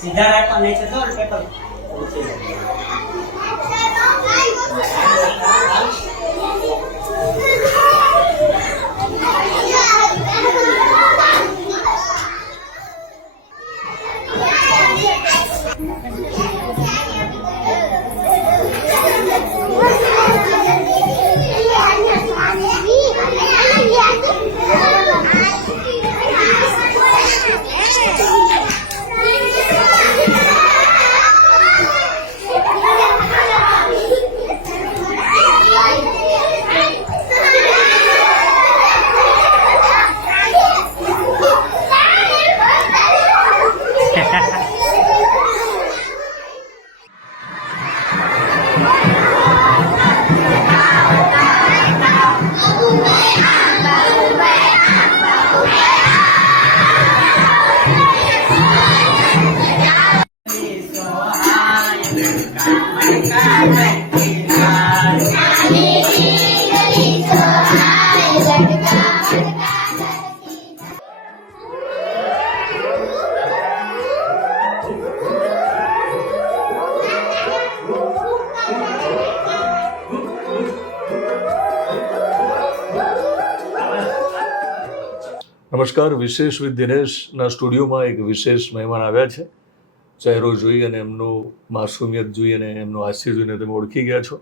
સીધા રાખવા નહીં તો પેપર નમસ્કાર. વિશેષ વિથ દિનેશના સ્ટુડિયોમાં એક વિશેષ મહેમાન આવ્યા છે. ચહેરો જોઈ અને એમનું માસુમિયત જોઈ અને એમનું હાસ્ય જોઈને તમે ઓળખી ગયા છો.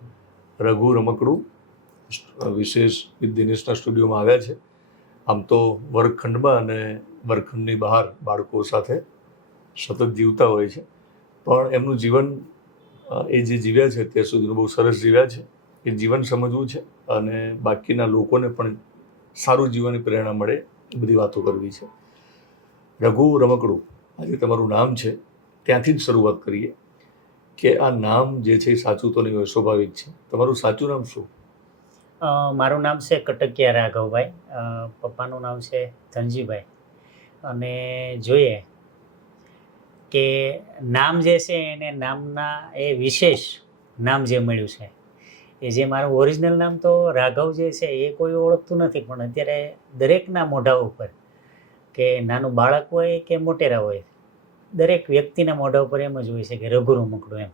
રઘુ રમકડું વિશેષ વિથ દિનેશના સ્ટુડિયોમાં આવ્યા છે. આમ તો વર્ગખંડમાં અને વર્ગખંડની બહાર બાળકો સાથે સતત જીવતા હોય છે, પણ એમનું જીવન એ જે જીવ્યા છે ત્યાં સુધીનું બહુ સરસ જીવ્યા છે. એ જીવન સમજવું છે અને બાકીના લોકોને પણ સારું જીવવાની પ્રેરણા મળે એ બધી વાતો કરવી છે. રઘુ રમકડું આજે તમારું નામ છે, ત્યાંથી જ શરૂઆત કરીએ કે આ નામ જે છે એ સાચું તો નહીં હોય, સ્વાભાવિક છે. તમારું સાચું નામ શું? મારું નામ છે કટકિયા રાઘવભાઈ. પપ્પાનું નામ છે ધનજીભાઈ. અને જોઈએ કે નામ જે છે એને નામના એ વિશેષ નામ જે મળ્યું છે એ જે મારું ઓરિજિનલ નામ તો રાઘવ જે છે એ કોઈ ઓળખતું નથી, પણ અત્યારે દરેકના મોઢા ઉપર કે નાનું બાળક હોય કે મોટેરા હોય, દરેક વ્યક્તિના મોઢા ઉપર એમ જ હોય છે કે રઘુ રમકડું એમ.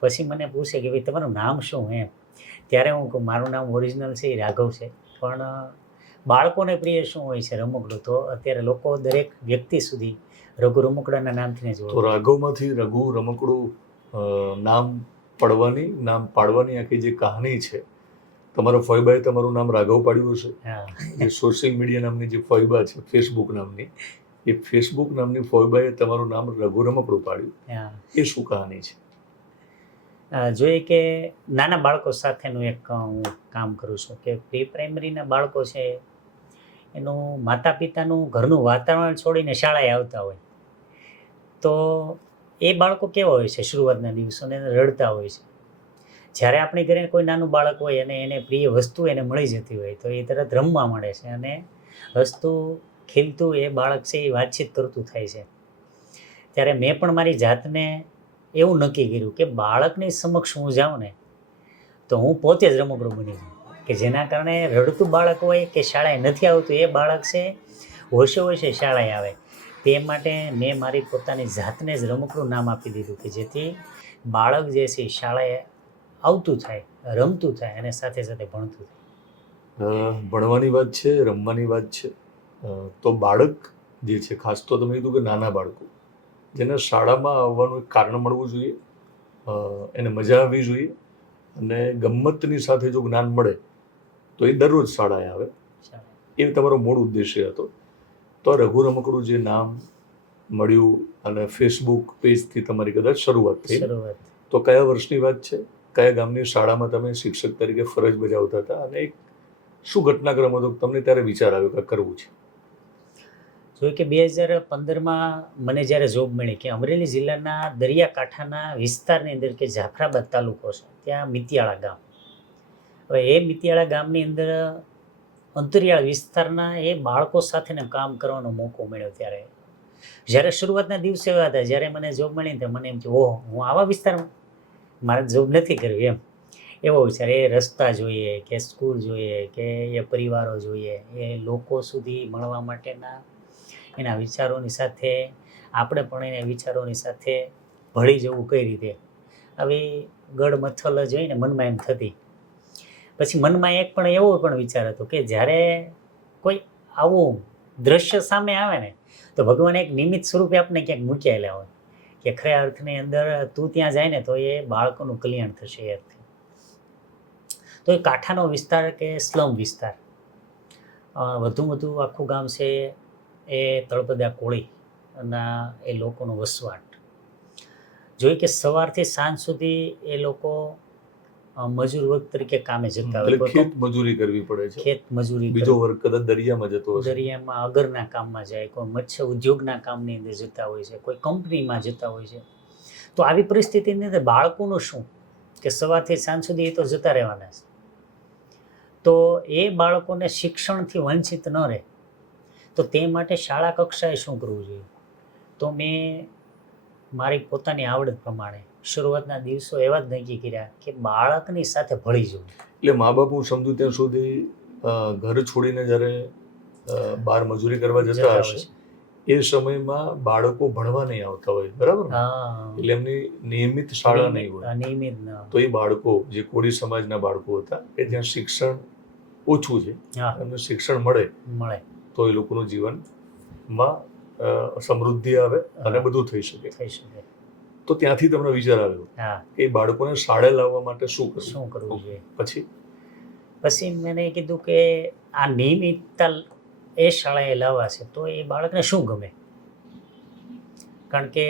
પછી મને પૂછે કે ભાઈ તમારું નામ શું એમ, ત્યારે હું કહું મારું નામ ઓરિજિનલ છે એ રાઘવ છે, પણ બાળકોને પ્રિય શું હોય છે રમકડું, તો અત્યારે લોકો દરેક વ્યક્તિ સુધી રઘુ રમકડાના નામથી જ તો રાઘવમાંથી રઘુ રમકડું નામ પાડવાની આખી જે કહાની છે, તમારા ફોઈબાએ તમારું નામ રાઘવ પાડ્યું હશે. જે સોશિયલ મીડિયા નામની જે ફોઈબા છે, ફેસબુક નામની, એ ફેસબુક નામની ફોઈબાએ તમારું નામ રઘુ રમકડું પાડ્યું, એ શું કહાની છે? જોઈએ કે નાના બાળકો સાથેનું એક હું કામ કરું છું કે પ્રી પ્રાઇમરીના બાળકો છે એનું માતા પિતાનું ઘરનું વાતાવરણ છોડીને શાળાએ આવતા હોય, તો એ બાળકો કેવા હોય છે શરૂઆતના દિવસોને રડતા હોય છે. જ્યારે આપણી ઘરે કોઈ નાનું બાળક હોય અને એને પ્રિય વસ્તુ એને મળી જતી હોય તો એ તરત રમવા મળે છે અને હસતું ખીલતું એ બાળક છે એ વાતચીત કરતું થાય છે. ત્યારે મેં પણ મારી જાતને એવું નક્કી કર્યું કે બાળકની સમક્ષ હું જાઉં ને તો હું પોતે જ રમકડું બની જાઉં, કે જેના કારણે રડતું બાળક હોય કે શાળાએ નથી આવતું એ બાળક છે હોશે હોશે શાળાએ આવે. તે માટે મેં મારી પોતાની જાતને જ રમકડું નામ આપી દીધું કે જેથી બાળક જે છે શાળાએ આવતું થાય, રમતું થાય અને સાથે સાથે ભણતું થાય. ભણવાની વાત છે, રમવાની વાત છે, તો બાળક જે છે, ખાસ તો તમે કીધું કે નાના બાળકો જેને શાળામાં આવવાનું એક કારણ મળવું જોઈએ, એને મજા આવવી જોઈએ અને ગમ્મતની સાથે જો જ્ઞાન મળે તો એ દરરોજ શાળાએ આવે, એ તમારો મૂળ ઉદ્દેશ્ય હતો. તો રઘુ રમકડું જે નામ મળ્યું અને ફેસબુક પેજથી તમારી કદાચ શરૂઆત થઈ, તો કયા વર્ષની વાત છે? કયા ગામની શાળામાં તમે શિક્ષક તરીકે ફરજ બજાવતા હતા અને એક શું ઘટનાક્રમ હતો તમને ત્યારે વિચાર આવ્યો કે કરવું છે? જોયું કે 2015માં મને જ્યારે જોબ મળી કે અમરેલી જિલ્લાના દરિયાકાંઠાના વિસ્તારની અંદર કે જાફરાબાદ તાલુકો છે, ત્યાં મિતિયાળા ગામ. હવે એ મિતિયાળા ગામની અંદર અંતરિયાળ વિસ્તારના એ બાળકો સાથે કામ કરવાનો મોકો મળ્યો. ત્યારે જ્યારે શરૂઆતના દિવસે એવા હતા જ્યારે મને જોબ મળી તો મને એમ કે ઓહો હું આવા વિસ્તારમાં મારે જોબ નથી કરવી એમ. એવો વિચાર, એ રસ્તા જોઈએ કે સ્કૂલ જોઈએ કે એ પરિવારો જોઈએ, એ લોકો સુધી મળવા માટેના એના વિચારોની સાથે આપણે પણ એને વિચારોની સાથે ભળી જવું કઈ રીતે, આવી ગડમથલ જોઈને મનમાં એમ થતી. પછી મનમાં એક પણ એવો પણ વિચાર હતો કે જ્યારે કોઈ આવું દ્રશ્ય સામે આવે ને તો ભગવાન એક નિમિત્ત સ્વરૂપે આપણે ક્યાંક મૂકેલા હોય કે ખરા અર્થની અંદર તું ત્યાં જાય ને તો એ બાળકોનું કલ્યાણ થશે એ અર્થે. તો એ કાંઠાનો વિસ્તાર કે સ્લમ વિસ્તાર, વધુ આખું ગામ છે એ તળપદા કોળી ના એ લોકોનો વસવાટ. જોઈ કે સવારથી સાંજ સુધી એ લોકો મજૂર વર્ગ તરીકે કામે જતા એટલે હોય. ખેત મજૂરી કરવી પડે છે. ખેત મજૂરી બીજો વર્ગ કદાચ દરિયામાં જતો હશે. દરિયામાં અગરના કામમાં જાય, કોઈ મત્સ્ય ઉદ્યોગના કામની અંદર જતા હોય છે, કોઈ કંપનીમાં જતા હોય છે. તો આવી પરિસ્થિતિની અંદર બાળકોનું શું કે સવારથી સાંજ સુધી એ તો જતા રહેવાના છે. તો એ બાળકોને શિક્ષણથી વંચિત ન રહે તો તે માટે શાળા કક્ષાએ શું કરવું જોઈએ. તો મેં મારી પોતાની આવડત પ્રમાણે શરૂઆતના દિવસો એવા જ નક્કી કર્યા કે બાળકની સાથે ભળી જવું. એટલે મા બાપ હું સમજુ ત્યાં સુધી ઘર છોડીને જ્યારે બહાર મજૂરી કરવા જતા હશે એ સમયમાં બાળકો ભણવા નહીં આવતા હોય, બરાબર ને? એટલે એમની નિયમિત શાળા નહીં હોય. નિયમિત ન તો એ બાળકો જે કોળી સમાજના બાળકો હતા કે જ્યાં શિક્ષણ ઓછું છે, એમને શિક્ષણ મળે તો એ લોકોનું જીવનમાં સમૃદ્ધિ આવે અને બધું થઈ શકે. તો ત્યાંથી તમને વિચાર આવ્યો કે બાળકોને શાળાએ લાવવા માટે શું કરવું જોઈએ. પછી મેં કીધું કે આ નિયમિતતા એ શાળાએ લાવવા છે તો એ બાળકને શું ગમે. કારણ કે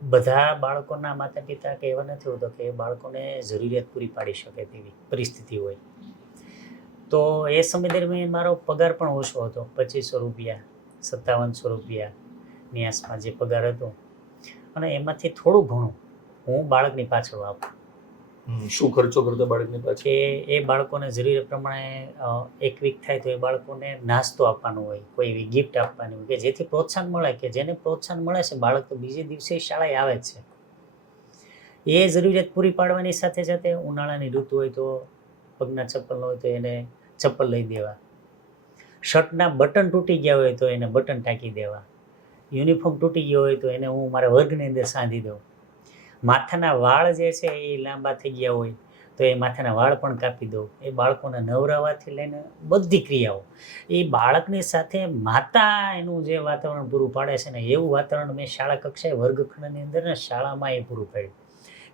બધા બાળકોના માતા પિતા કે એવા નથી હોતો કે એ બાળકોને જરૂરિયાત પૂરી પાડી શકે તેવી પરિસ્થિતિ હોય. તો એ સમય દરમિયાન મારો પગાર પણ ઓછો હતો, 2500 રૂપિયા 5700 રૂપિયાની આસપાસ જે પગાર હતો, અને એમાંથી થોડું ઘણું હું બાળકની પાછળ વાપરું. શું ખર્ચો કરતા બાળકની પાછળ? કે એ બાળકોને જરૂરિયાત પ્રમાણે એક વીક થાય તો એ બાળકોને નાસ્તો આપવાનો હોય, કોઈ એવી ગિફ્ટ આપવાની હોય કે જેથી પ્રોત્સાહન મળે, કે જેને પ્રોત્સાહન મળે છે બાળક તો બીજે દિવસે શાળાએ આવે જ છે. એ જરૂરિયાત પૂરી પાડવાની સાથે સાથે ઉનાળાની ઋતુ હોય તો પગના ચપ્પલ હોય તો એને ચપ્પલ લઈ દેવા, શર્ટના બટન તૂટી ગયા હોય તો એને બટન ટાંકી દેવા, યુનિફોર્મ તૂટી ગયો હોય તો એને હું મારા વર્ગની અંદર સાંધી દઉં. માથાના વાળ જે છે એ લાંબા થઈ ગયા હોય તો એ માથાના વાળ પણ કાપી દઉં. એ બાળકોને નવરાવાથી લઈને બધી ક્રિયાઓ એ બાળકની સાથે માતા એનું જે વાતાવરણ પૂરું પાડે છે ને એવું વાતાવરણ મેં શાળા કક્ષાએ વર્ગખંડની અંદર ને શાળામાં એ પૂરું પાડ્યું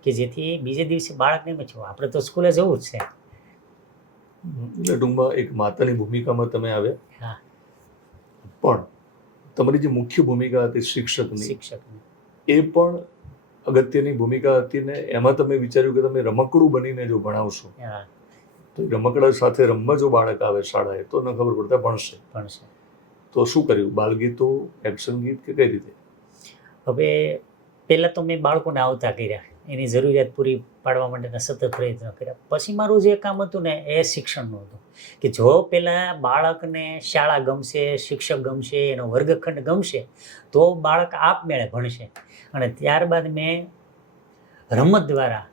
કે જેથી બીજે દિવસે બાળકને એમ થયું આપણે તો સ્કૂલે જવું જ છે. ટૂંકમાં એક માતાની ભૂમિકામાં તમે આવ્યા, પણ તમારી જે મુખ્ય ભૂમિકા હતી શિક્ષકની એ પણ અગત્યની ભૂમિકા હતી ને એમાં તમે વિચાર્યું કે તમે રમકડું બનીને જો ભણાવશો તો રમકડા સાથે રમવા જો બાળક આવે શાળાએ તો ન ખબર પડતા ભણશે. તો શું કર્યું? બાલગીતો, એક્શન ગીત કે કઈ રીતે? હવે પહેલાં તો મેં બાળકોને આવતા કર્યા, એની જરૂરિયાત પૂરી પાડવા માટેના સતત પ્રયત્નો કર્યા. પછી મારું જે કામ હતું ને એ શિક્ષણનું હતું કે જો પહેલાં બાળકને શાળા ગમશે, શિક્ષક ગમશે, એનો વર્ગખંડ ગમશે તો બાળક આપમેળે ભણશે. અને ત્યારબાદ મેં રમત દ્વારા,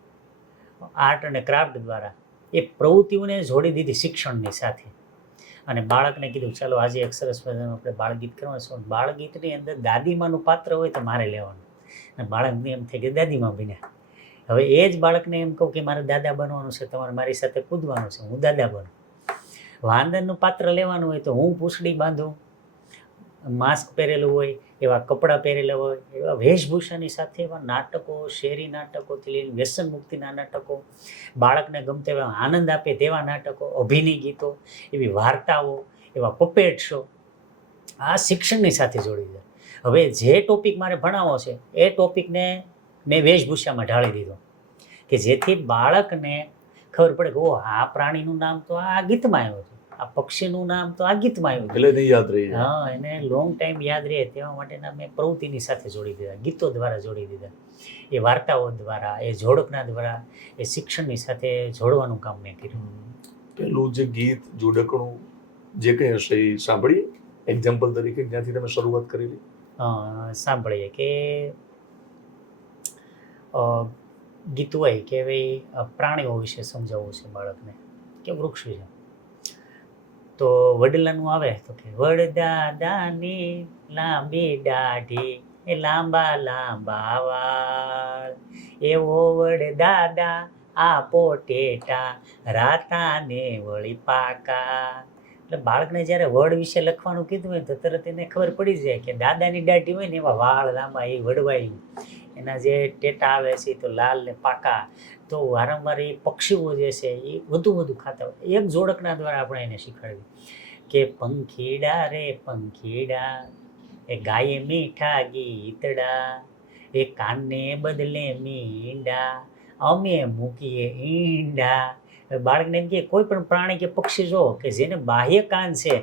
આર્ટ અને ક્રાફ્ટ દ્વારા એ પ્રવૃત્તિઓને જોડી દીધી શિક્ષણની સાથે. અને બાળકને કીધું ચાલો આજે એક સરસ મજાનું આપણે બાળગીત કરવાનું છે. બાળગીતની અંદર દાદીમાનું પાત્ર હોય તો મારે લેવાનું, અને બાળકને એમ થાય કે દાદીમા બન્યા. હવે એ જ બાળકને એમ કહું કે મારે દાદા બનવાનું છે, તમારે મારી સાથે કૂદવાનું છે, હું દાદા બનું. વાંદરનું પાત્ર લેવાનું હોય તો હું પૂંછડી બાંધું, માસ્ક પહેરેલું હોય, એવા કપડાં પહેરેલા હોય, એવા વેશભૂષાની સાથે એવા નાટકો, શેરી નાટકોથી લઈને વ્યસન મુક્તિના નાટકો, બાળકને ગમતા એવા આનંદ આપે તેવા નાટકો, અભિનય ગીતો, એવી વાર્તાઓ, એવા પપેટ શો, આ શિક્ષણની સાથે જોડી દે. હવે જે ટોપિક મારે ભણાવવો છે એ ટોપિકને મેં વેશભૂષામાં ઢાળી દીધો કે જેથી બાળકને ખબર પડે કે ઓ આ પ્રાણીનું નામ તો આ ગીતમાં આવ્યું હતું, આ પક્ષીનું નામ તો આ ગીતમાં આવ્યું એટલે નહીં યાદ રહી જાય. હા, એને લોંગ ટાઈમ યાદ રહે તેવા માટેના મેં પ્રવૃત્તિની સાથે જોડી દીધા, ગીતો દ્વારા જોડી દીધા, એ વાર્તાઓ દ્વારા, એ જોડકના દ્વારા એ શિક્ષણની સાથે જોડવાનું કામ મેં કર્યું. પેલું જે ગીત જોડકણું જે કંઈ હશે એ સાંભળીએ એક્ઝામ્પલ તરીકે, જ્યાંથી તમે શરૂઆત કરેલી. સાંભળીએ કે ગીત હોય કે ભાઈ પ્રાણીઓ વિશે સમજાવવું છે બાળકને કે વૃક્ષ વિશે, તો વડલાનું આવે તો કે વડદાદાની લાંબી દાઢી એ લાંબા લાંબા વાળ, એવો વડદાદા આપો ટેટા રાતાને વળી પાકા. એટલે બાળકને જ્યારે વડ વિશે લખવાનું કીધું હોય તો તરત એને ખબર પડી જાય કે દાદાની દાઢી હોય ને એમાં વાળ લાંબા એ વડવાયું, એના જે ટેટા આવે છે તો લાલ ને પાકા. તો વારંવાર એ પક્ષીઓ જે છે એ વધુ ખાતા હોય. એક જોડકના દ્વારા આપણે એને શીખવાડ્યું કે પંખીડા રે પંખીડા એ ગાયે મીઠા ગીતડા, એ કાનને બદલે મીંડા અમે મૂકીએ ઈંડા. બાળકને એમ કે કોઈ પણ પ્રાણી કે પક્ષી જો કે જેને બાહ્ય કાન છે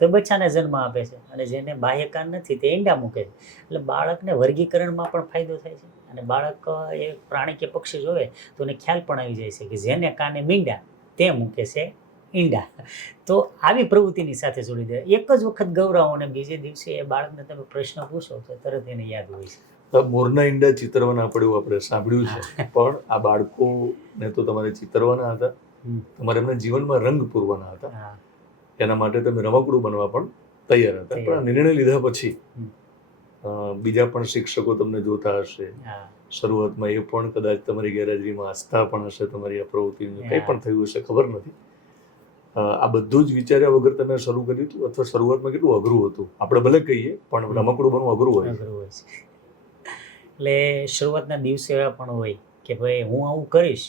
તો બચ્ચાને જન્મ આપે છે, અને જેને બાહ્ય કાન નથી તે ઈંડા મૂકે છે. એટલે બાળકને વર્ગીકરણમાં પણ ફાયદો થાય છે, અને બાળક એ પ્રાણી કે પક્ષી જોવે તો એને ખ્યાલ પણ આવી જાય છે કે જેને કાને મીંડા તે મૂકે છે ઈંડા. તો આવી પ્રવૃત્તિની સાથે જોડી દે. એક જ વખત ગૌરાવો અને બીજે દિવસે એ બાળકને તમે પ્રશ્ન પૂછો તો તરત એને યાદ હોય છે. મોરના ઈંડા ચિતરવાના પડ્યું આપણે સાંભળ્યું છે, પણ આ બાળકોને તો તમારે ચિતરવાના હતા, તમારે એમના જીવનમાં રંગ પૂરવાના હતા, એના માટે તમે રમકડું બનવા પણ તૈયાર હતા. પણ આ નિર્ણય લીધા પછી બીજા પણ શિક્ષકો તમને જોતા હશે, શરૂઆતમાં એ પણ કદાચ તમારી ગેરહાજરીમાં આસ્થા પણ હશે તમારી આ પ્રવૃત્તિનું, કંઈ પણ થયું હશે ખબર નથી. આ બધું જ વિચાર્યા વગર તમે શરૂ કર્યું હતું, અથવા શરૂઆતમાં કેટલું અઘરું હતું? આપણે ભલે કહીએ પણ રમકડું બનવું અઘરું હોય છે. એટલે શરૂઆતના દિવસે એવા પણ હોય કે ભાઈ હું આવું કરીશ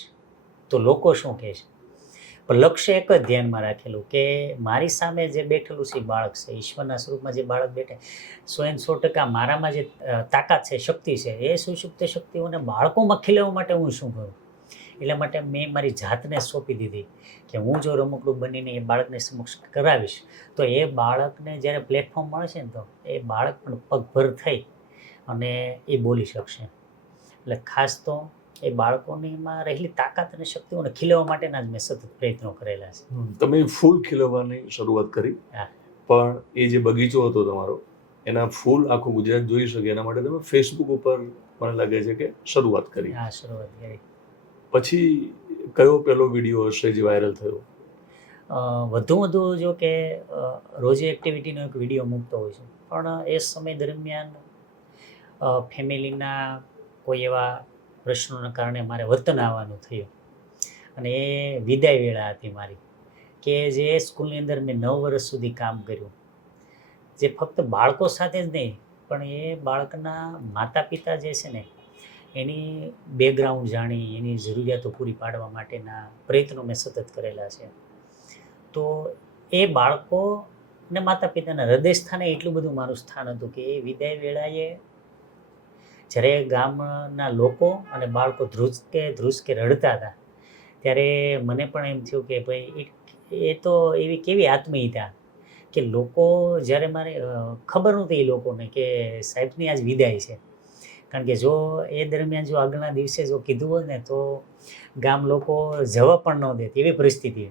તો લોકો શું કહેશે, પણ લક્ષ્ય એક જ ધ્યાનમાં રાખેલું કે મારી સામે જે બેઠેલું છે બાળક છે, ઈશ્વરના સ્વરૂપમાં જે બાળક બેઠે 100% મારામાં જે તાકાત છે, શક્તિ છે, એ સુષુપ્ત શક્તિઓને બાળકોમાં ખીલવવા માટે હું શું કરું. એટલા માટે મેં મારી જાતને સોંપી દીધી કે હું જો રમકડું બનીને એ બાળકને સમક્ષ કરાવીશ તો એ બાળકને જ્યારે પ્લેટફોર્મ મળે છે ને તો એ બાળક પણ પગભર થઈ અને એ બોલી શકશે. એટલે ખાસ તો એ બાળકોનીમાં રહેલી તાકાત અને શક્તિઓને ખીલવવા માટેના જ મેં સતત પ્રયત્નો કરેલા છે. તમે ફૂલ ખીલવવાની શરૂઆત કરી, પણ એ જે બગીચો હતો તમારો, એના ફૂલ આખું ગુજરાત જોઈ શકે એના માટે તમે ફેસબુક ઉપર મને લાગે છે કે શરૂઆત કરી. શરૂઆત કરી. પછી કયો પહેલો વિડીયો હશે જે વાયરલ થયો? વધુ જો કે રોજે એક્ટિવિટીનો એક વિડીયો મૂકતો હોય છે, પણ એ સમય દરમિયાન ફેમિલીના કોઈ એવા પ્રશ્નોના કારણે મારે વતન આવવાનું થયું, અને એ વિદાય વેળા હતી મારી, કે જે સ્કૂલની અંદર મેં 9 વર્ષ સુધી કામ કર્યું, જે ફક્ત બાળકો સાથે જ નહીં પણ એ બાળકના માતા પિતા જે છે ને એની બેકગ્રાઉન્ડ જાણી એની જરૂરિયાતો પૂરી પાડવા માટેના પ્રયત્નો મેં સતત કરેલા છે. તો એ બાળકો અને માતા પિતાના હૃદય સ્થાને એટલું બધું મારું સ્થાન હતું કે એ વિદાય વેળાએ જ્યારે ગામના લોકો અને બાળકો ધ્રુજકે રડતા હતા ત્યારે મને પણ એમ થયું કે ભાઈ એ તો એવી કેવી આત્મીયતા કે લોકો જ્યારે મારે ખબર નહોતી એ લોકોને કે સાહેબની આજ વિદાય છે. કારણ કે જો એ દરમિયાન જો આગળના દિવસે જો કીધું હોત ને તો ગામ લોકો જવા પણ ન દેત એવી પરિસ્થિતિ.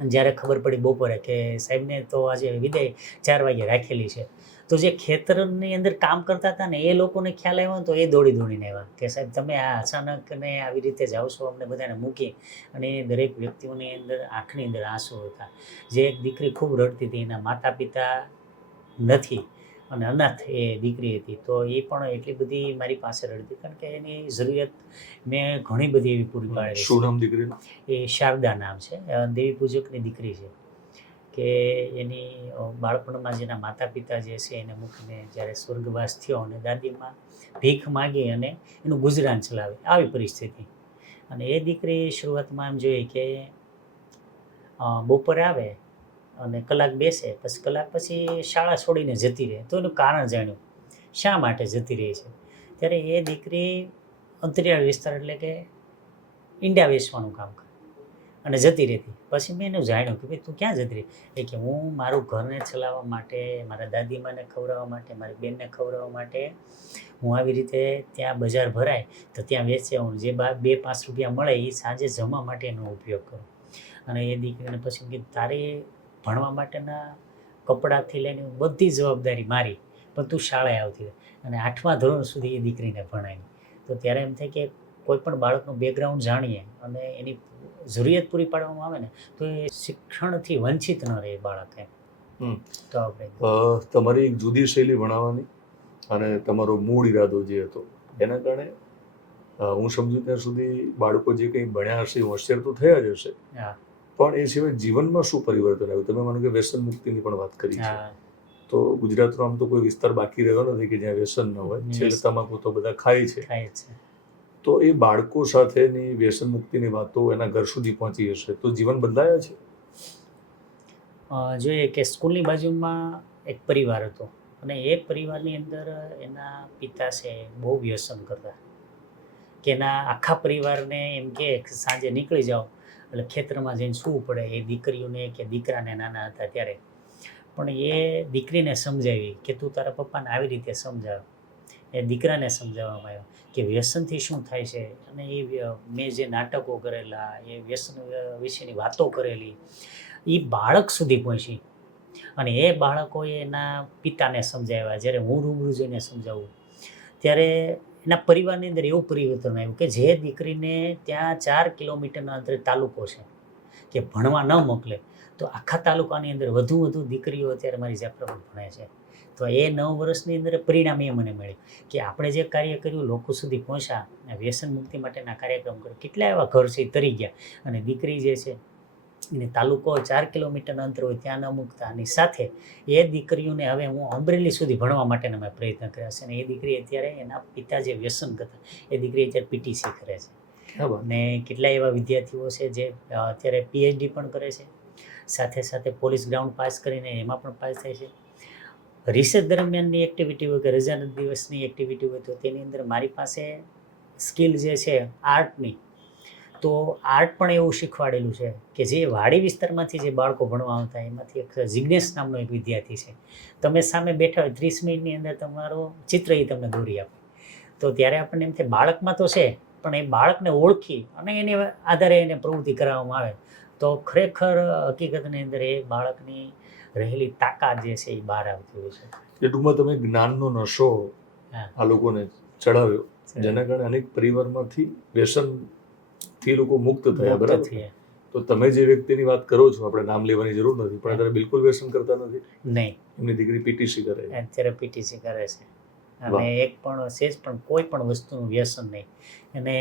અને જ્યારે ખબર પડી બપોરે કે સાહેબને તો આજે વિદાય 4 વાગે રાખેલી છે, તો જે ખેતરની અંદર કામ કરતા હતા ને એ લોકોને ખ્યાલ આવ્યો તો એ દોડીને આવ્યા કે સાહેબ તમે આ અચાનક ને આવી રીતે જાઓ છો અમને બધાને મૂકી. અને એ દરેક વ્યક્તિઓની અંદર આંખની અંદર આંસુ હતા. જે એક દીકરી ખૂબ રડતી હતી, એના માતા પિતા નથી અને અનાથ એ દીકરી હતી, તો એ પણ એટલી બધી મારી પાસે રડતી, કારણ કે એની જરૂરિયાત મેં ઘણી બધી એવી પૂરી પાડેલી. શું નામ દીકરીનું? એ શારદા નામ છે, દેવી પૂજકની દીકરી છે, કે એની બાળપણમાં જેના માતા પિતા જે છે એને મૂકીને જ્યારે સ્વર્ગવાસ થયો અને દાદીમાં ભીખ માગી અને એનું ગુજરાન ચલાવે આવી પરિસ્થિતિ. અને એ દીકરી શરૂઆતમાં એમ જોઈએ કે બપોરે આવે અને કલાક બેસે, પછી કલાક પછી શાળા છોડીને જતી રહે. તો એનું કારણ જાણ્યું શા માટે જતી રહી છે. ત્યારે એ દીકરી અંતરિયાળ વિસ્તાર એટલે કે ઈંડા વેચવાનું કામ કરે અને જતી રહેતી. પછી મેં એનું જાણ્યું કે ભાઈ તું ક્યાં જતી રહી? એ કે હું મારું ઘરને ચલાવવા માટે, મારા દાદીમાને ખવડાવવા માટે, મારી બેનને ખવડાવવા માટે હું આવી રીતે ત્યાં બજાર ભરાય તો ત્યાં વેચે હું, જે 2-5 રૂપિયા મળે એ સાંજે જમવા માટે એનો ઉપયોગ કરું. અને એ દીકરીને પછી કીધું તારી ભણવા માટેના કપડાથી લઈને બધી જવાબદારી મારી, પણ તું શાળાએ આવતી રહે. અને 8મા ધોરણ સુધી એ દીકરીને ભણાવી. તો ત્યારે એમ થાય કે કોઈ પણ બાળકનું બેકગ્રાઉન્ડ જાણીએ અને એની જરૂરિયાત પૂરી પાડવામાં આવે ને તો એ શિક્ષણથી વંચિત ન રહે બાળક એમ. હમ. તો આપણે તમારી એક જુદી શૈલી ભણાવવાની અને તમારો મૂળ ઈરાદો જે હતો એના કારણે હું સમજુ ત્યાં સુધી બાળકો જે કંઈ ભણ્યા હશે હોશિયાર તો થયા જ હશે, હા પણ એ સિવાય જીવનમાં શું પરિવર્તન આવ્યું? તમે માનો કે વ્યસન મુક્તિની પણ વાત કરી છે, હા તો ગુજરાતનો આમ તો કોઈ વિસ્તાર બાકી રહ્યો નથી કે જ્યાં વ્યસન ન હોય. છેલ્લે તમાકુ તો બધા ખાય છે. થાય છે. તો એ બાળકો સાથેની વ્યસન મુક્તિની વાતો એના ઘર સુધી પહોંચી હશે તો જીવન બદલાયા છે. જોઈએ કે સ્કૂલની બાજુમાં એક પરિવાર હતો અને એ પરિવારની અંદર એના પિતા છે બહુ વ્યસન કરતા, કે એના આખા પરિવારને એમ કે સાંજે નીકળી જાઓ એટલે ખેતરમાં જઈને સૂવું પડે એ દીકરીઓને કે દીકરાને નાના હતા ત્યારે. પણ એ દીકરીને સમજાવી કે તું તારા પપ્પાને આવી રીતે સમજાવ. એ દીકરાને સમજાવવામાં આવ્યો કે વ્યસનથી શું થાય છે, અને એ મેં જે નાટકો કરેલા એ વ્યસન વિશેની વાતો કરેલી એ બાળક સુધી પહોંચી અને એ બાળકોએ એના પિતાને સમજાવ્યા. જ્યારે હું રૂબરૂ જઈને સમજાવું ત્યારે એના પરિવારની અંદર એવું પરિવર્તન આવ્યું કે જે દીકરીને ત્યાં 4 કિલોમીટરના અંતરે તાલુકો છે કે ભણવા ન મોકલે તો આખા તાલુકાની અંદર વધુ દીકરીઓ અત્યારે મારી જાફરાબાદ ભણે છે. તો એ 9 વર્ષની અંદર પરિણામ એ મને મળ્યું કે આપણે જે કાર્ય કર્યું લોકો સુધી પહોંચ્યા, વ્યસન મુક્તિ માટેના કાર્યક્રમ કર્યા, કેટલા એવા ઘર છે તરી ગયા અને દીકરી જે છે એને તાલુકો 4 કિલોમીટરના અંતર હોય ત્યાં ન મૂકતા. અને સાથે એ દીકરીઓને હવે હું અમરેલી સુધી ભણવા માટેના મેં પ્રયત્ન કર્યા છે અને એ દીકરી અત્યારે એના પિતા જે વ્યસન કરતા એ દીકરી અત્યારે પીટીસી કરે છે. અને કેટલા એવા વિદ્યાર્થીઓ છે જે અત્યારે પીએચડી પણ કરે છે, સાથે સાથે પોલીસ ગ્રાઉન્ડ પાસ કરીને એમાં પણ પાસ થાય છે. રિસર્ચ દરમિયાનની એક્ટિવિટી હોય કે રજાના દિવસની એક્ટિવિટી હોય તો તેની અંદર મારી પાસે સ્કિલ જે છે આર્ટની, તો આર્ટ પણ એવું શીખવાડેલું છે કે જે વાડી વિસ્તારમાંથી જે બાળકો ભણવા આવતા એમાંથી એક જિજ્ઞેશ નામનો એક વિદ્યાર્થી છે. તમે સામે બેઠા હોય 30 મિનિટની અંદર તમારો ચિત્ર એ તમને દોરી આપે. તો ત્યારે આપણને એમ થાય બાળકમાં તો છે, પણ એ બાળકને ઓળખી અને એને આધારે એને પ્રવૃત્તિ કરાવવામાં આવે તો ખરેખર હકીકતની અંદર એ બાળકની રહેલી તાકાત જે છે એ બહાર આવતી હોય છે. એ ટૂંકમાં તમે જ્ઞાનનો નશો આ લોકોને ચડાવ્યો, જેના કારણે અનેક પરિવારમાંથી વ્યસનથી લોકો મુક્ત થયા. બરાબર. તો તમે જે વ્યક્તિની વાત કરો છો, આપણે નામ લેવાની જરૂર નથી, પણ અત્યારે બિલકુલ વ્યસન કરતા નથી. નહીં, એમની દીકરી પીટીસી કરે છે. અત્યારે પીટીસી કરે છે અને એક પણ સેજ પણ કોઈ પણ વસ્તુનું વ્યસન નહીં. અને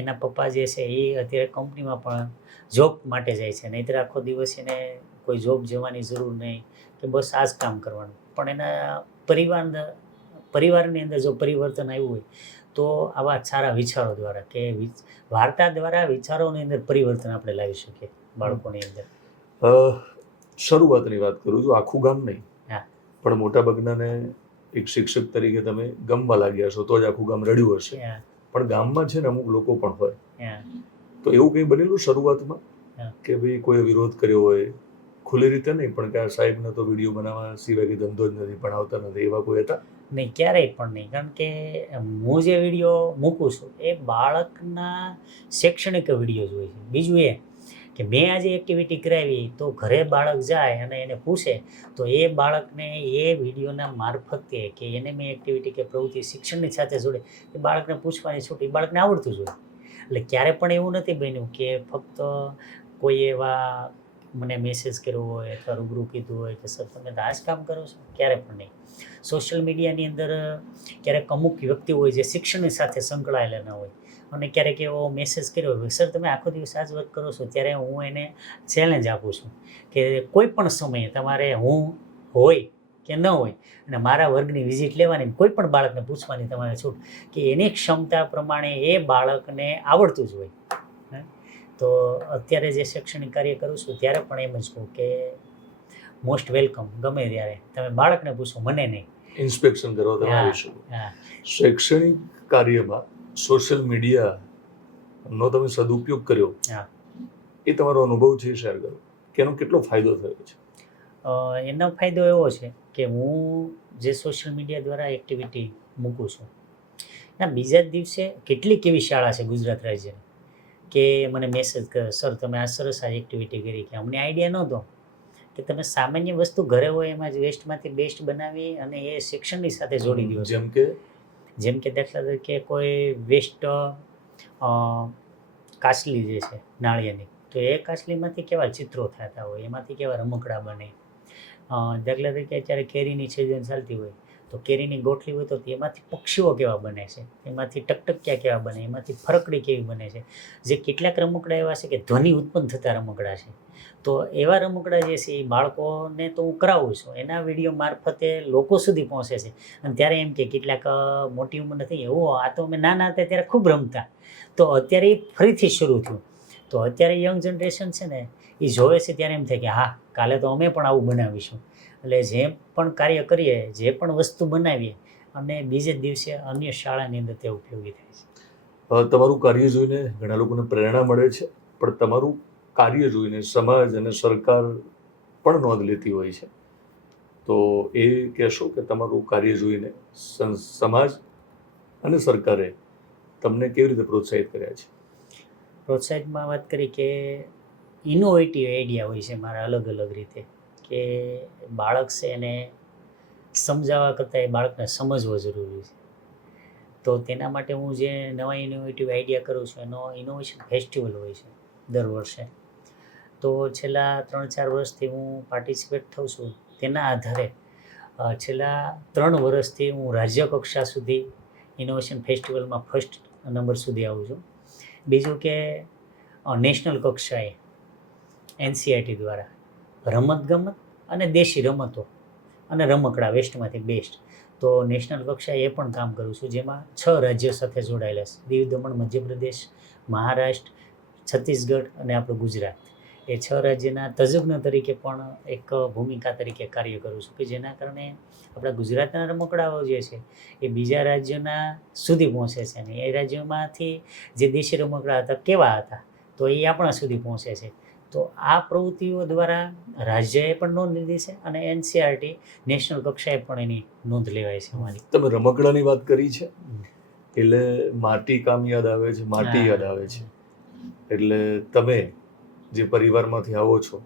એના પપ્પા જે છે એ અત્યારે કંપનીમાં પણ જોબ માટે જાય છે, નહીંતર આખો દિવસ એને કોઈ જોબ જવાની જરૂર નહીં કે બસ આ જ કામ કરવાનું. પણ એના પરિવારની અંદર જો પરિવર્તન આવ્યું હોય તો આવા સારા વિચારો દ્વારા કે વાર્તા દ્વારા વિચારોની અંદર પરિવર્તન આપણે લાવી શકીએ બાળકોની અંદર. શરૂઆતની વાત કરું છું, આખું ગામ નહીં, હા, પણ મોટાભાગનાને એક શિક્ષક તરીકે તમે ગમવા લાગ્યા છો તો જ આખું ગામ રડ્યું હશે. પણ ગામમાં છે ને અમુક લોકો પણ હોય, તો એવું કંઈ બનેલું શરૂઆતમાં કે ભાઈ કોઈ વિરોધ કર્યો હોય, ખુલ્લી રીતે નહીં પણ કે આ સાહેબને તો વિડીયો બનાવવા સિવાય કે ધંધો જ નથી, ભણાવતા નથી, એવા કોઈ હતા? નહીં, ક્યારેય પણ નહીં. કારણ કે હું જે વિડીયો મૂકું છું એ બાળકના શૈક્ષણિક વિડીયો જ હોય છે. બીજું એ કે મેં આજે એક્ટિવિટી કરાવી તો ઘરે બાળક જાય અને એને પૂછે તો એ બાળકને એ વિડીયોના મારફતે કે એને મેં એક્ટિવિટી કે પ્રવૃત્તિ શિક્ષણની સાથે જોડે એ બાળકને પૂછવાની છૂટ એ બાળકને આવડતું જ હોય. એટલે ક્યારે પણ એવું નથી બન્યું કે ફક્ત કોઈ એવા મને મેસેજ કર્યો હોય અથવા રૂબરૂ કીધું હોય કે સર તમે તો આ જ કામ કરો છો, ક્યારે પણ નહીં. સોશિયલ મીડિયાની અંદર ક્યારેક અમુક વ્યક્તિ હોય જે શિક્ષણની સાથે સંકળાયેલા ન હોય અને ક્યારેક એવો મેસેજ કર્યો હોય સર તમે આખો દિવસ આ જ વર્ક કરો છો, ત્યારે હું એને ચેલેન્જ આપું છું કે કોઈ પણ સમયે તમારે હું હોય કે ન હોય અને મારા વર્ગની વિઝિટ લેવાની, કોઈ પણ બાળકને પૂછવાની તમારે છૂટ કે એની ક્ષમતા પ્રમાણે એ બાળકને આવડતું જ હોય. તો અત્યારે જે શૈક્ષણિક કાર્ય કરું છું ત્યારે પણ એમ જ કહું કે મોસ્ટ વેલકમ, ગમે ત્યારે તમે બાળકને પૂછો, મને નહીં. ઇન્સ્પેક્શન કરવા તમે આવી શકો. શૈક્ષણિક કાર્યમાં સોશિયલ મીડિયાનો તમે સદુપયોગ કર્યો, એ તમારો અનુભવ છે, શેર કરો કે એનો કેટલો ફાયદો થયો છે? એનો ફાયદો એવો છે કે હું જે સોશિયલ મીડિયા દ્વારા એક્ટિવિટી મૂકું છું ના બીજા જ દિવસે કેટલીક એવી શાળા છે ગુજરાત રાજ્યની કે મને મેસેજ કરે સર તમે આ સરસ આ એક્ટિવિટી કરી, કે અમને આઈડિયા નહોતો કે તમે સામાન્ય વસ્તુ ઘરે હોય એમાં જ વેસ્ટમાંથી બેસ્ટ બનાવી અને એ શિક્ષણની સાથે જોડી દો. જેમ કે દાખલા તરીકે કોઈ વેસ્ટ અ, કાચલી જે છે નાળિયેરની, તો એ કાચલીમાંથી કેવા ચિત્રો થતા હોય, એમાંથી કેવા રમકડા બને. દાખલા તરીકે અત્યારે કેરીની સિઝન ચાલતી હોય તો કેરીની ગોઠલી હોય તો એમાંથી પક્ષીઓ કેવા બને છે, એમાંથી ટકટકિયા કેવા બને, એમાંથી ફરકડી કેવી બને છે. જે કેટલાક રમકડા એવા છે કે ધ્વનિ ઉત્પન્ન થતા રમકડા છે. તો એવા રમકડા જે છે એ બાળકોને તો હું કરાવું છું, એના વિડીયો મારફતે લોકો સુધી પહોંચે છે. અને ત્યારે એમ કે કેટલાક મોટી ઉંમર નથી, એવું આ તો અમે નાના હતા ત્યારે ખૂબ રમતા. તો અત્યારે એ ફરીથી શરૂ થયું. તો અત્યારે યંગ જનરેશન છે ને એ જોવે છે ત્યારે એમ થાય કે હા, કાલે તો અમે પણ આવું બનાવીશું. એટલે જે પણ કાર્ય કરીએ, જે પણ વસ્તુ બનાવીએ, અને બીજે જ દિવસે અન્ય શાળાની અંદર તે ઉપયોગી થાય છે. તમારું કાર્ય જોઈને ઘણા લોકોને પ્રેરણા મળે છે, પણ તમારું કાર્ય જોઈને સમાજ અને સરકાર પણ નોંધ લેતી હોય છે. તો એ કહેશો કે તમારું કાર્ય જોઈને સમાજ અને સરકારે તમને કેવી રીતે પ્રોત્સાહિત કર્યા છે? પ્રોત્સાહિતમાં વાત કરી કે ઇનોવેટિવ આઈડિયા હોય છે મારા અલગ અલગ રીતે, કે બાળક છે એને સમજાવવા કરતાં એ બાળકને સમજવો જરૂરી છે. તો તેના માટે હું જે નવા ઇનોવેટિવ આઈડિયા કરું છું એનો ઇનોવેશન ફેસ્ટિવલ હોય છે દર વર્ષે. તો છેલ્લા 3-4 વર્ષથી હું પાર્ટિસિપેટ થઉં છું. તેના આધારે છેલ્લા 3 વર્ષથી હું રાજ્ય કક્ષા સુધી ઇનોવેશન ફેસ્ટિવલમાં ફર્સ્ટ નંબર સુધી આવું છું. બીજું કે નેશનલ કક્ષાએ NCERT દ્વારા રમતગમત અને દેશી રમતો અને રમકડા વેસ્ટમાંથી બેસ્ટ, તો નેશનલ કક્ષાએ એ પણ કામ કરું છું, જેમાં 6 રાજ્યો સાથે જોડાયેલા છે: દીવ દમણ, મધ્યપ્રદેશ, મહારાષ્ટ્ર, છત્તીસગઢ અને આપણું ગુજરાત. એ 6 રાજ્યના તજજ્ઞ તરીકે પણ એક ભૂમિકા તરીકે કાર્ય કરું છું, કે જેના કારણે આપણા ગુજરાતના રમકડાઓ જે છે એ બીજા રાજ્યોના સુધી પહોંચે છે. અને એ રાજ્યોમાંથી જે દેશી રમકડા હતા કેવા હતા તો એ આપણા સુધી પહોંચે છે. તો આ પ્રવૃત્તિઓ દ્વારા રાજ્યએ પણ નોંધ લીધી છે અને NCERT નેશનલ કક્ષાએ પણ એની નોંધ લેવાય છે અમારી. તમે રમકડાની વાત કરી છે એટલે માટી કામ યાદ આવે છે, માટી યાદ આવે છે. એટલે તમે જે પરિવારમાંથી આવો છો,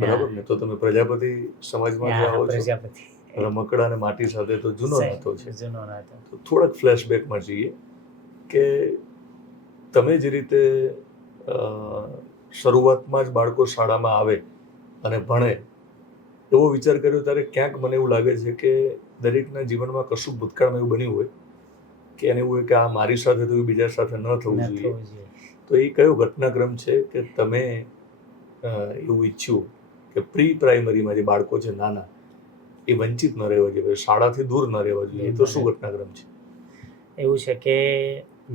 બરાબર ને, તો તમે પ્રજાપતિ સમાજમાંથી આવો છો. પ્રજાપતિ રમકડા અને માટી સાથે તો જૂનો નાતો છે. જૂનો નાતો. તો થોડાક ફ્લેશબેકમાં જઈએ કે તમે જે રીતે શરૂઆતમાં જ બાળકો શાળામાં આવે અને ભણે એવો વિચાર કર્યો, ત્યારે ક્યાંક મને એવું લાગે છે કે દરેકના જીવનમાં કશું ભૂતકાળમાં એવું બન્યું હોય કે એને એવું હોય કે આ મારી સાથે થયું, બીજા સાથે ન થવું જોઈએ. તો એ કયો ઘટનાક્રમ છે કે તમે એવું ઈચ્છ્યું કે પ્રી પ્રાઇમરીમાં જે બાળકો છે નાના, એ વંચિત ન રહેવા જોઈએ, શાળાથી દૂર ન રહેવા જોઈએ? તો શું ઘટનાક્રમ છે? એવું છે કે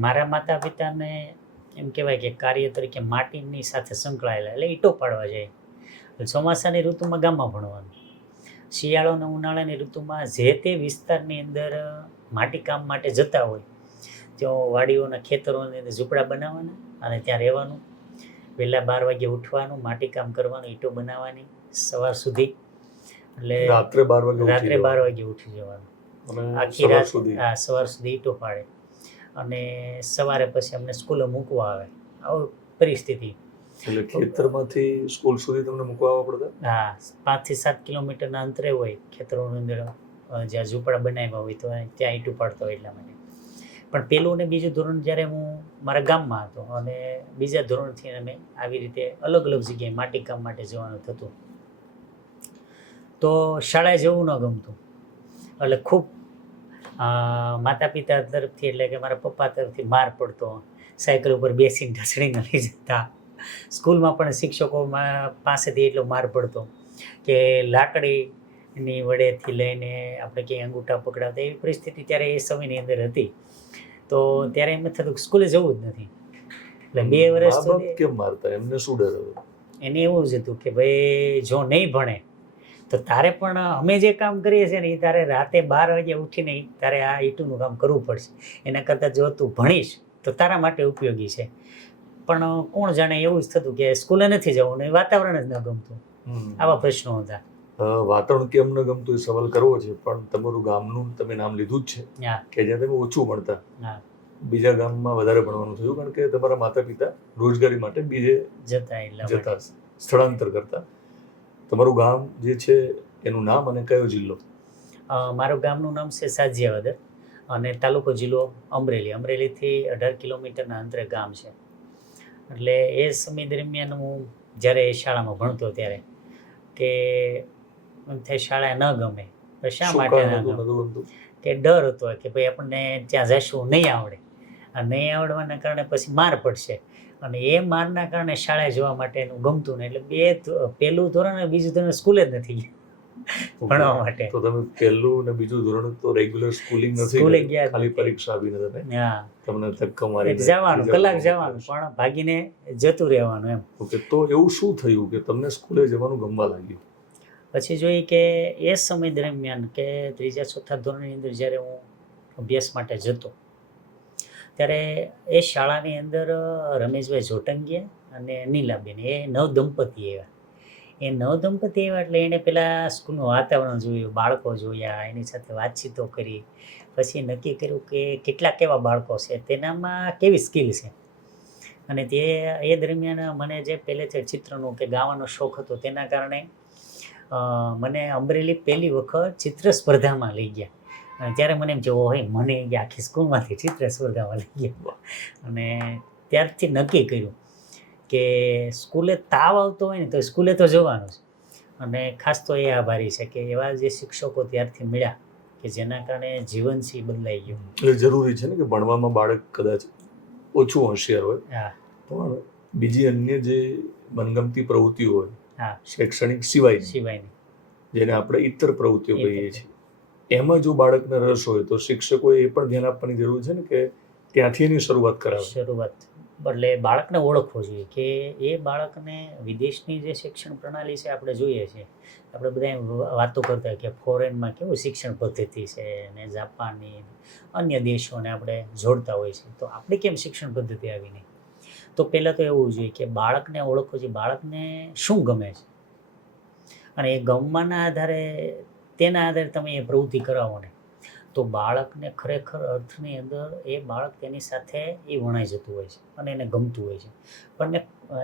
મારા માતા પિતાને એમ કહેવાય કે કાર્ય તરીકે માટીની સાથે સંકળાયેલા, એટલે ઈંટો પાડવા જાય. ચોમાસાની ઋતુમાં ગામમાં ભણવાનું, શિયાળો અને ઉનાળાની ઋતુમાં જે તે વિસ્તારની અંદર માટીકામ માટે જતા હોય, ત્યાં વાડીઓના ખેતરોની અંદર ઝૂંપડા બનાવવાના અને ત્યાં રહેવાનું. વહેલા 12 વાગે ઉઠવાનું, માટીકામ કરવાનું, ઈંટો બનાવવાની સવાર સુધી. એટલે રાત્રે 12 વાગે ઉઠી જવાનું, આખી રાત સવાર સુધી ઈંટો પાડે અને સવારે પછી અમને સ્કૂલે મૂકવા આવે. આવું પરિસ્થિતિ. એટલે ખેતરમાંથી સ્કૂલ સુધી તમને મૂકવા આવવા પડતા? હા, 5 થી 7 કિલોમીટરના અંતરે હોય ખેતરોની અંદર, જ્યાં ઝૂંપડા બનાવ્યા હોય તો ત્યાં ઈંટું પાડતા હોય એટલા માટે. પણ પહેલું ને બીજું ધોરણ જ્યારે હું મારા ગામમાં હતો અને બીજા ધોરણથી અમે આવી રીતે અલગ અલગ જગ્યાએ માટીકામ માટે જવાનું થતું, તો શાળાએ જવું ન ગમતું. એટલે ખૂબ માતા પિતા તરફથી, એટલે કે મારા પપ્પા તરફથી માર પડતો. સાયકલ ઉપર બેસીને ઢસડીને લઈ જતા. સ્કૂલમાં પણ શિક્ષકોમાં પાસેથી એટલો માર પડતો કે લાકડીની વડેથી લઈને આપણે ક્યાંય અંગૂઠા પકડાવતા, એવી પરિસ્થિતિ ત્યારે એ સમયની અંદર હતી. તો ત્યારે એમ થતું કે સ્કૂલે જવું જ નથી. એટલે 2 વર્ષ સુધી કેમ મારતા? એમને શું ડર હતો? એને એવું જ હતું કે ભાઈ જો નહીં ભણે તો તારે પણ અમે જે કામ કરીએ છીએ ને એ તારે રાતે 12 વાગે ઉઠીને તારે આ ઈંટુનું કામ કરવું પડશે. એના કરતાં જો તું ભણીશ તો તારા માટે ઉપયોગી છે. પણ કોણ જાણે એવું જ થતું કે સ્કૂલે નથી જવું ને વાતાવરણ જ ન ગમતું. આવા પ્રશ્નો હતા. વાતાવરણ કેમ ન ગમતું એ સવાલ કરવો છે, પણ તમારું ગામનું તમે નામ લીધું જ છે કે જ્યાં તમે ઓછું ભણતા, બીજા ગામમાં વધારે ભણવાનું થયું કારણ કે તમારા માતા પિતા રોજગારી માટે બીજે જતા, સ્થળાંતર કરતા. તમારું ગામ જે છે એનું નામ અને કયો જિલ્લો? મારું ગામનું નામ છે સાજિયાવદર અને તાલુકો જિલ્લો અમરેલીથી 18 કિલોમીટરના અંતરે ગામ છે. એટલે એ સમય દરમિયાન હું જ્યારે એ શાળામાં ભણતો ત્યારે કે એમ થાય શાળા ન ગમે તો શા શું માટે કારણ ના હતું ગમે? નતું ગમતું? કે ડર હતો કે ભાઈ આપણને ત્યાં જઈશું નહીં આવડે, અને નહીં આવડવાના કારણે પછી માર પડશે, અને એ મારના કારણે શાળાએ જવા માટે એનું ગમતું નહીં. એટલે પહેલું ધોરણ અને બીજું ધોરણ સ્કૂલે જ નથી ગયા ભણવા માટે. તો તમે પહેલું ને બીજું ધોરણ તો રેગ્યુલર સ્કૂલિંગ નથી સ્કૂલે કર્યું, ગયા જ ખાલી નથી. પરીક્ષા આપીને તમે હા, તમને ધક્કો મારીને જવાનું બીજા કલાક ધોરણમાં જવાનું પણ ભાગીને જતું રહેવાનું એમ. ઓકે, તો એવું શું થયું કે તમને સ્કૂલે જવાનું ગમવા લાગ્યું? પછી જોઈ કે એ સમય દરમિયાન કે 3જા 4થા ધોરણની અંદર જ્યારે હું અભ્યાસ માટે જતો ત્યારે એ શાળાની અંદર રમેશભાઈ જોટંગિયા અને નીલાબેન એ નવ દંપતી આવ્યા. એ નવ દંપતી આવ્યા એટલે એણે પેલા સ્કૂલનું વાતાવરણ જોયું, બાળકો જોયા, એની સાથે વાતચીતો કરી, પછી નક્કી કર્યું કે કેટલા કેવા બાળકો છે, તેનામાં કેવી સ્કિલ છે. અને તે એ દરમિયાન મને જે પહેલેથી ચિત્રનો કે ગાવાનો શોખ હતો તેના કારણે મને અમરેલી પહેલી વખત ચિત્ર સ્પર્ધામાં લઈ ગયા. અને ત્યારે મને એમ જોવો હોય મને આખી સ્કૂલમાંથી ચિત્ર સ્પર્ધામાં લઈ ગયા. અને ત્યારથી નક્કી કર્યું કે સ્કૂલે તાવ આવતો હોય ને તો સ્કૂલે તો જવાનું છે. અને ખાસ તો એ આભારી છે કે એવા જે શિક્ષકો ત્યારથી મળ્યા કે જેના કારણે જીવન છે બદલાઈ ગયું. એટલે જરૂરી છે ને કે ભણવામાં બાળક કદાચ ઓછું હોશિયાર હોય હા પણ બીજી અન્ય જે મનગમતી પ્રવૃત્તિઓ હોય હા શૈક્ષણિક સિવાયની, સિવાયની જેને આપણે ઇતર પ્રવૃત્તિઓ ઇતર. કહીએ છીએ, એમાં જો બાળકને રસ હોય તો શિક્ષકોએ એ પણ ધ્યાન આપવાની જરૂર છે ને કે ત્યાંથી એની શરૂઆત કરાવે. શરૂઆત એટલે બાળકને ઓળખવો જોઈએ કે એ બાળકને વિદેશની જે શિક્ષણ પ્રણાલી છે આપણે જોઈએ છીએ, આપણે બધા વાતો કરતા હોય કે ફોરેનમાં કેવું શિક્ષણ પદ્ધતિ છે ને જાપાનની અન્ય દેશોને આપણે જોડતા હોય છે, તો આપણે કેમ શિક્ષણ પદ્ધતિ આવી નહીં? તો પહેલાં તો એવું જોઈએ કે બાળકને ઓળખવું જોઈએ, બાળકને શું ગમે છે, અને એ ગમવાના આધારે તેના આધારે તમે એ પ્રવૃત્તિ કરાવો ને તો બાળકને ખરેખર અર્થની અંદર એ બાળક તેની સાથે એ વણાઈ જતું હોય છે અને એને ગમતું હોય છે. પણ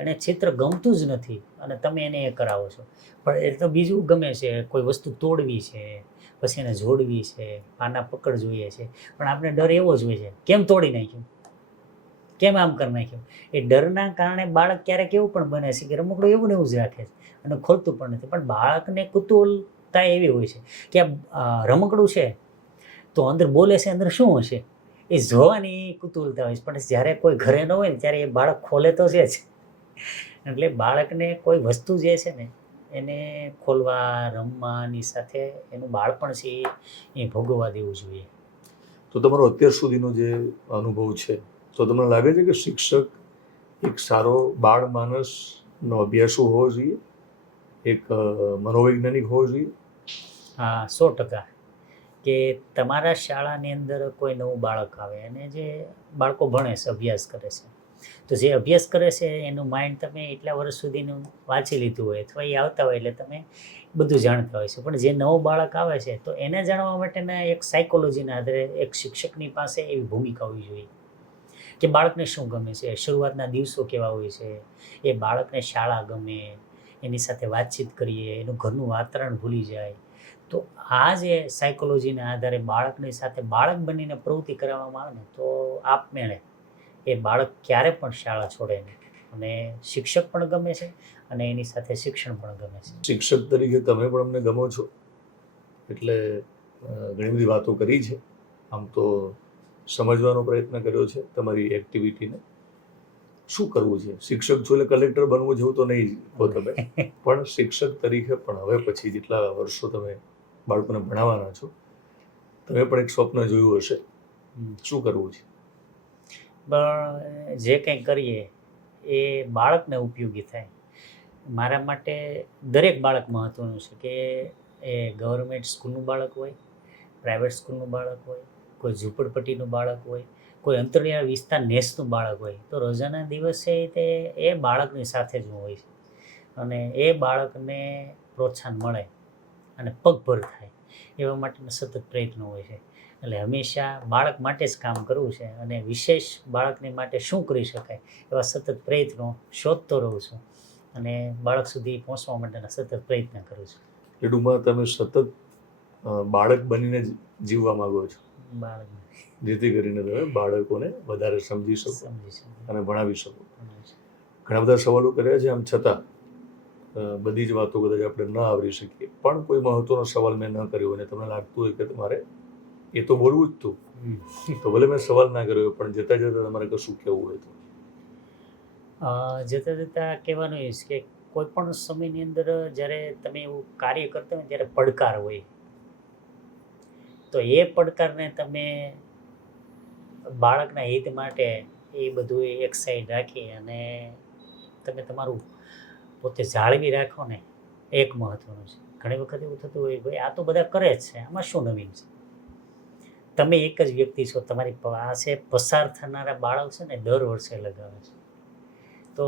એને ચિત્ર ગમતું જ નથી અને તમે એને એ કરાવો છો. પણ એ તો બીજું ગમે છે, કોઈ વસ્તુ તોડવી છે, પછી એને જોડવી છે, પાના પકડ જોઈએ છે, પણ આપણે ડર એવો જ હોય છે કેમ તોડી નાખ્યું, કેમ આમ કરી નાખ્યું. એ ડરના કારણે બાળક ક્યારેક એવું પણ બને છે કે રમકડું એવું ને એવું જ રાખે છે અને ખોલતું પણ નથી. પણ બાળકને કુતૂહલતા એવી હોય છે કે આ રમકડું છે તો અંદર બોલે છે, અંદર શું હશે એ જોવાની કુતૂહલતા હોય છે. પણ જ્યારે કોઈ ઘરે ન હોય ને ત્યારે એ બાળક ખોલે તો છે જ. એટલે બાળકને કોઈ વસ્તુ જે છે ને એને ખોલવા રમવાની સાથે એનું બાળપણ છે એ ભોગવવા દેવું જોઈએ. તો તમારો અત્યાર સુધીનો જે અનુભવ છે તો તમને લાગે છે કે શિક્ષક એક સારો બાળ માનસનો અભ્યાસુ હોવો જોઈએ, એક મનોવૈજ્ઞાનિક હોવો જોઈએ? હા, 100% કે તમારા શાળાની અંદર કોઈ નવું બાળક આવે અને જે બાળકો ભણે છે, અભ્યાસ કરે છે, તો જે અભ્યાસ કરે છે એનું માઇન્ડ તમે એટલા વર્ષ સુધીનું વાંચી લીધું હોય અથવા એ આવતા હોય એટલે તમે બધું જાણતા હોય છે. પણ જે નવું બાળક આવે છે તો એને જાણવા માટેના એક સાયકોલોજીના આધારે એક શિક્ષકની પાસે એવી ભૂમિકા હોવી જોઈએ કે બાળકને શું ગમે છે, શરૂઆતના દિવસો કેવા હોય છે, એ બાળકને શાળા ગમે, એની સાથે વાતચીત કરીએ, એનું ઘરનું વાતાવરણ ભૂલી જાય. તો આ જે સાયકોલોજીના આધારે બાળકની સાથે બાળક બનીને પ્રવૃત્તિ કરવામાં આવે ને તો આપમેળે એ બાળક ક્યારે પણ શાળા છોડે નહીં અને શિક્ષક પણ ગમે છે અને એની સાથે શિક્ષણ પણ ગમે છે. શિક્ષક તરીકે તમે પણ અમને ગમો છો એટલે ઘણી બધી વાતો કરી છે, આમ તો સમજવાનો પ્રયત્ન કર્યો છે તમારી એક્ટિવિટીને. શું કરવું છે? શિક્ષક છો એટલે કલેક્ટર બનવું જેવું તો નહીં હો તમે, પણ શિક્ષક તરીકે પણ હવે પછી જેટલા વર્ષો તમે બાળકોને ભણાવવાના છો, તમે પણ એક સ્વપ્ન જોયું હશે, શું કરવું છે? પણ જે કંઈ કરીએ એ બાળકને ઉપયોગી થાય. મારા માટે દરેક બાળક મહત્ત્વનું છે કે એ ગવર્મેન્ટ સ્કૂલનું બાળક હોય, પ્રાઇવેટ સ્કૂલનું બાળક હોય, કોઈ ઝૂંપડપટ્ટીનું બાળક હોય, કોઈ અંતરિયાળ વિસ્તાર નેસનું બાળક હોય, તો રોજાના દિવસે તે એ બાળકની સાથે જ હોય છે અને એ બાળકને પ્રોત્સાહન મળે અને પગભર થાય એવા માટેના સતત પ્રયત્નો હોય છે. એટલે હંમેશા બાળક માટે જ કામ કરવું છે અને વિશેષ બાળકને માટે શું કરી શકાય એવા સતત પ્રયત્નો શોધતો રહું છું અને બાળક સુધી પહોંચવા માટેના સતત પ્રયત્ન કરું છું. એ ટૂંકમાં તમે સતત બાળક બનીને જીવવા માંગો છો. બાળક જેથી કરીને તમે બાળકોને વધારે સમજી શકો સમજી શકો. અને ભણાવી શકો. ઘણા બધા સવાલો કર્યા છે, આમ છતાં બધી જ વાતો કદાચ આપણે ન આવરી શકીએ, પણ કોઈ મહત્વનો સવાલ મેં ન કર્યો અને તમને લાગતું હોય કે તમારે એ તો બોલવું જ હતું, તો ભલે મેં સવાલ ના કર્યો પણ જતાં જતાં તમારે કશું કહેવું હોય તો. જતાં જતાં કહેવાનું એ છે કે કોઈ પણ સમયની અંદર જ્યારે તમે એવું કાર્ય કરતા હોય ત્યારે પડકાર હોય, તો એ પડકારને તમે બાળકના હિત માટે એ બધું એક સાઈડ રાખી અને તમે તમારું પોતે જાળવી રાખો ને, એક મહત્વનું છે. ઘણી વખત એવું થતું હોય, ભાઈ આ તો બધા કરે જ છે, આમાં શું નવીન છે. તમે એક જ વ્યક્તિ છો, તમારી પાસે પસાર થનારા બાળક છે ને દર વર્ષે લગાવે છે. તો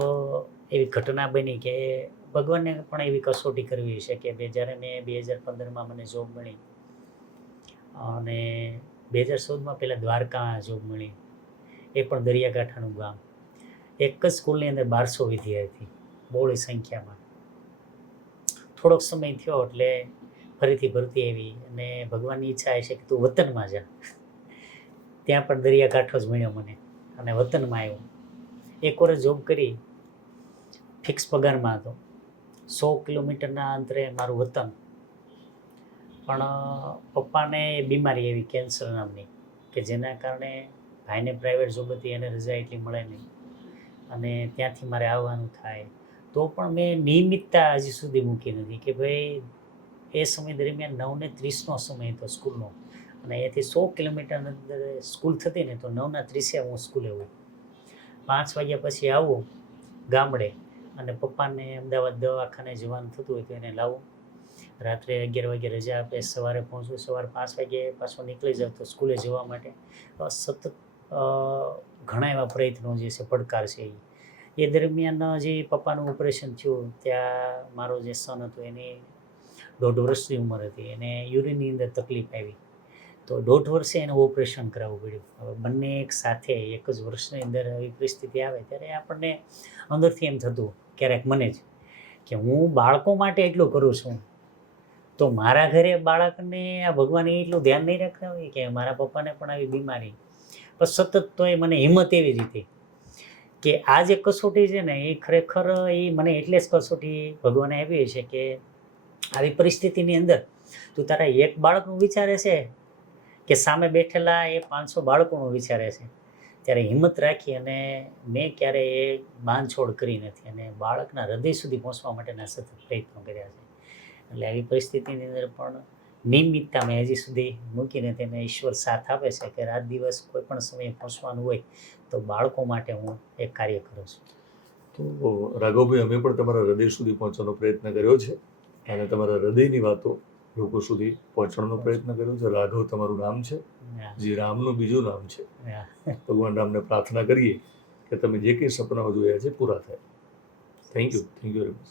એવી ઘટના બની કે ભગવાનને પણ એવી કસોટી કરવી છે કે જ્યારે મેં 2015માં મને જોબ મળી અને 2014માં પહેલાં દ્વારકા જોબ મળી, એ પણ દરિયાકાંઠાનું ગામ. એક જ સ્કૂલની અંદર 1200 વિદ્યાર્થી, બહોળી સંખ્યામાં. થોડોક સમય થયો એટલે ફરીથી ભરતી આવી અને ભગવાનની ઈચ્છા છે કે તું વતનમાં જા. ત્યાં પણ દરિયાકાંઠો જ મળ્યો મને અને વતનમાં આવ્યો. એક વર્ષ જોબ કરી, ફિક્સ પગારમાં હતો. 100 કિલોમીટરના અંતરે મારું વતન, પણ પપ્પાને બીમારી એવી કેન્સર નામની કે જેના કારણે ભાઈને પ્રાઇવેટ જોબ હતી, એને રજા એટલી મળે નહીં અને ત્યાંથી મારે આવવાનું થાય. તો પણ મેં નિયમિતતા હજી સુધી મૂકી નથી કે ભાઈ એ સમય દરમિયાન 9:30નો સમય હતો સ્કૂલનો અને અહીંયાથી 100 કિલોમીટર અંદર સ્કૂલ થતી ને, તો 9:30 હું સ્કૂલે હોઉં. 5 વાગ્યા પછી આવું ગામડે અને પપ્પાને અમદાવાદ દવાખાને જવાનું થતું હોય તો એને લાવું. રાત્રે 11 વાગે રજા આપે, સવારે પહોંચું, સવારે 5 વાગે પાછો નીકળી જાઉં તો સ્કૂલે જવા માટે. સતત ઘણા એવા પ્રયત્નો જે છે, પડકાર છે. એ દરમિયાન જે પપ્પાનું ઓપરેશન થયું, ત્યાં મારો જે સન હતો એની 1.5 વર્ષની ઉંમર હતી, એને યુરિનની અંદર તકલીફ આવી, તો 1.5 વર્ષે એને ઓપરેશન કરાવવું પડ્યું. હવે બંને એક સાથે એક જ વર્ષની અંદર આવી પરિસ્થિતિ આવે ત્યારે આપણને અંદરથી એમ થતું ક્યારેક મને જ કે હું બાળકો માટે એટલું કરું છું, તો મારા ઘરે બાળકને આ ભગવાને એટલું ધ્યાન નહીં રાખતા હોય કે મારા પપ્પાને પણ આવી બીમારી. પણ સતત તો એ મને હિંમત એવી રીતે કે આ જે કસોટી છે ને, એ ખરેખર એ મને એટલે જ કસોટી ભગવાને આપી છે કે આવી પરિસ્થિતિની અંદર તું તારા એક બાળકનું વિચારે છે કે સામે બેઠેલા એ 500 બાળકોનું વિચારે છે. ત્યારે હિંમત રાખી અને મેં ક્યારેય એ બાંધછોડ કરી નથી અને બાળકના હૃદય સુધી પહોંચવા માટેના સતત પ્રયત્નો કર્યા છે. એટલે આવી પરિસ્થિતિની અંદર પણ નિયમિતતા મેં હજી સુધી મૂકીને તેને ઈશ્વર સાથ આપે છે કે રાત દિવસ કોઈ પણ સમયે પહોંચવાનું હોય તો બાળકો માટે હું એક કાર્ય કરું છું. તો રાઘવભાઈ, અમે પણ તમારા હૃદય સુધી પહોંચવાનો પ્રયત્ન કર્યો છે અને તમારા હૃદયની વાતો લોકો સુધી પહોંચાડવાનો પ્રયત્ન કર્યો છે. રાઘવ તમારું નામ છે, જે રામનું બીજું નામ છે. ભગવાન રામને પ્રાર્થના કરીએ કે તમે જે કંઈ સપનાઓ જોયા છે પૂરા થાય. Thank you very much.